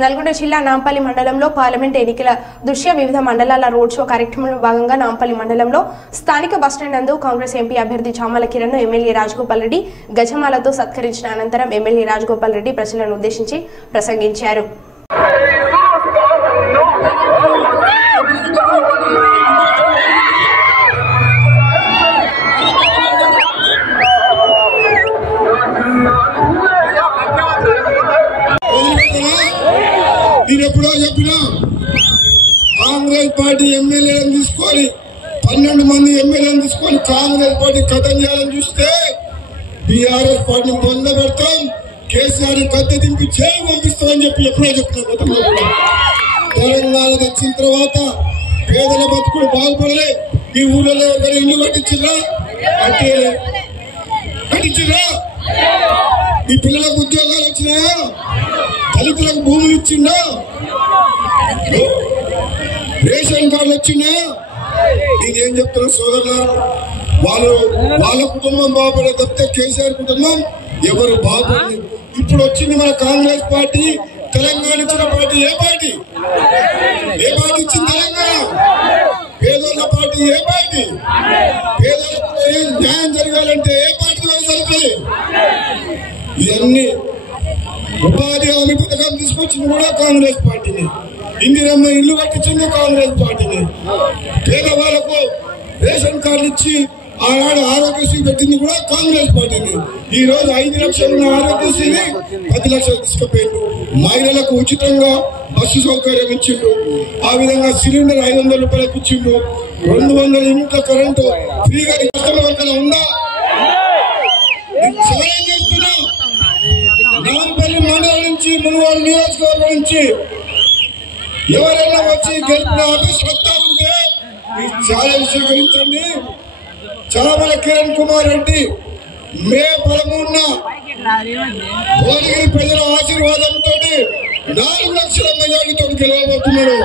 నల్గొండ జిల్లా నాంపల్లి మండలంలో పార్లమెంట్ ఎన్నికల దృష్ట్యా వివిధ మండలాల రోడ్ షో కార్యక్రమంలో భాగంగా నాంపల్లి మండలంలో స్థానిక బస్టాండ్ నందు కాంగ్రెస్ ఎంపీ అభ్యర్థి చామల కిరణ్ ఎమ్మెల్యే రాజగోపాల్ రెడ్డి గజమాలతో సత్కరించిన అనంతరం ఎమ్మెల్యే రాజగోపాల్ రెడ్డి ప్రజలను ఉద్దేశించి ప్రసంగించారు. ఎప్పుడో చెప్పినా కాంగ్రెస్ పార్టీ ఎమ్మెల్యేలను తీసుకొని 12 మంది ఎమ్మెల్యేలను తీసుకొని కాంగ్రెస్ పార్టీ కథం చేయాలని చూస్తే బీఆర్ఎస్ పార్టీని పొంద పెడతాం, కేసీఆర్ కత్తి దింపి జైలు పంపిస్తామని చెప్పి ఎప్పుడో చెప్తున్నా. తెలంగాణ తెచ్చిన తర్వాత పేదల బతుకులు బాగుపడలే. ఈ ఊళ్ళో ఎవరికైనా ఇల్లు కట్టించిరా? కట్టించిరా? ఈ పిల్లలకు ఉద్యోగాలు వచ్చినాయా? దళితులకు భూములు ఇచ్చిందా? రేషన్ కార్డులు వచ్చినాయా? నేనేం చెప్తున్నా సోదరుల, వాళ్ళ కుటుంబం బాగుపడే తప్పితే కేసీఆర్ కుటుంబం ఎవరు బాగుపడలేదు. ఇప్పుడు వచ్చింది మన కాంగ్రెస్ పార్టీ. తెలంగాణ ఇచ్చిన పార్టీ ఏ పార్టీ? ఇచ్చింది తెలంగాణ. పేదోళ్ళ పార్టీ ఏ పార్టీ? పేదలకు న్యాయం జరగాలంటే ఏ పార్టీ సరిపోయి ఇవన్నీ ఉపాధి హామీ పథకం తీసుకొచ్చింది కూడా కాంగ్రెస్ పార్టీని. ఇందిరమ్మ ఇల్లు కట్టించింది కాంగ్రెస్ పార్టీని. పేదవాళ్లకు రేషన్ కార్డు ఇచ్చి ఆనాడు ఆరోగ్యశ్రీ పెట్టింది కూడా కాంగ్రెస్ పార్టీని. ఈ రోజు 5 లక్షలు ఉన్న ఆరోగ్యశ్రీని 10 లక్షలు తీసుకుపోయింది. మహిళలకు ఉచితంగా బస్సు సౌకర్యం ఇచ్చిండు. ఆ విధంగా సిలిండర్ 500 రూపాయలకు ఇచ్చిండు. 200 యూనిట్ల కరెంటు ఫ్రీగా కస్టమర్ ఉందా? నాంపల్లి మండలం నుంచి మునుగోడు నియోజకవర్గం నుంచి ఎవరైనా వచ్చి గెలిపిన అభిశ్రద్ధ ఉంటే ఈ ఛాలెంజ్ స్వీకరించండి. చామల కిరణ్ కుమార్ రెడ్డి మే 13న భువనగిరి ప్రజల ఆశీర్వాదంతో 4 లక్షల మెజారిటీతో గెలవబోతున్నాడు.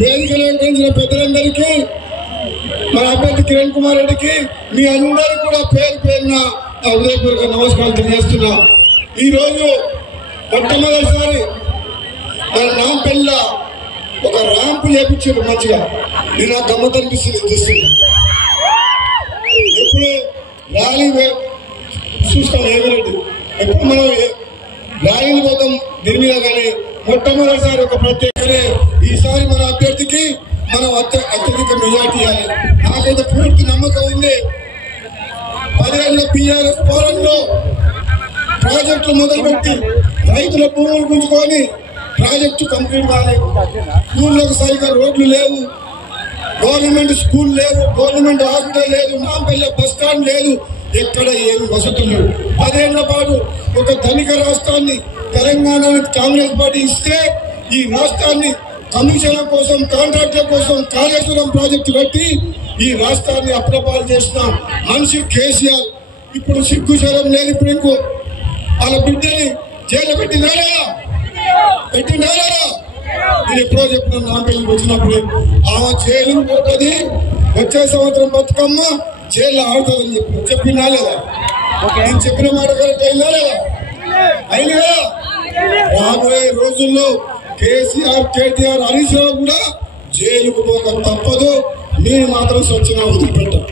వేదికలో ఎక్కించిన పెద్దలందరికీ, మన అభ్యర్థి కిరణ్ కుమార్ రెడ్డికి, మీ అందరికీ కూడా పేరు పేరున హృదయపూర్వక నమస్కారాలు తెలియజేస్తున్నా. ఈ రోజు మొట్టమొదటిసారి మన నాంపల్లిల ఒక ర్యాంపు చేపించారు మంచిగా. నేను నాకు గమ్మత్ అనిపిస్తుంది చూస్తుంది. ఎప్పుడు ర్యాలీ చూస్తాను ఏమిరెడ్డి, ఎప్పుడు మనం ర్యాలీలు పోతాం దీని మీద, కానీ మొట్టమొదటిసారి ఒక ప్రత్యేకనే ఈసారి మన అభ్యర్థికి మనం అత్యధిక మెజార్టీ ఇవ్వాలి. నాకైతే పూర్తి నమ్మకం ఉంది. 10 ఏళ్ల బీఆర్ఎస్ పాలనలో ప్రాజెక్టులు మొదలుపెట్టి రైతుల భూములు గుంజుకొని ప్రాజెక్టు కంప్లీట్ కాలేదు. ఊళ్ళోకి సరిగా రోడ్లు లేవు, గవర్నమెంట్ స్కూల్ లేదు, గవర్నమెంట్ హాస్పిటల్ లేదు, నాంపల్లి బస్ స్టాండ్ లేదు, ఎక్కడ ఏమి వసతులు లేవు. 10 ఏళ్ల పాటు ఒక ధనిక రాష్ట్రాన్ని తెలంగాణ కాంగ్రెస్ పార్టీ ఇస్తే ఈ రాష్ట్రాన్ని కమిషన్ల కోసం, కాంట్రాక్టుల కోసం కాళేశ్వరం ప్రాజెక్టు కట్టి ఈ రాష్ట్రాన్ని అప్రపాలు చేసిన మనిషి కేసీఆర్. ఇప్పుడు సిగ్గు శరం లేని ప్రింకు వాళ్ళ బిడ్డని జైలు పెట్టినారా? నేను ఎప్పుడో చెప్పిన నాంపల్లికి వచ్చినప్పుడు ఆమె జైలు పోతుంది, వచ్చే సంవత్సరం బతుకమ్మ జైల్లో ఆడుతుందని చెప్పినా లేదా? నేను చెప్పిన మాట కరెక్ట్ అయినా లేదా? అయినా రాబోయే రోజుల్లో కేసీఆర్, కేటీఆర్, హరీష్ రావు కూడా జైలుకు పోక తప్పదు. మీరు మాత్రం స్వచ్ఛంగా వదిలిపెట్టారు.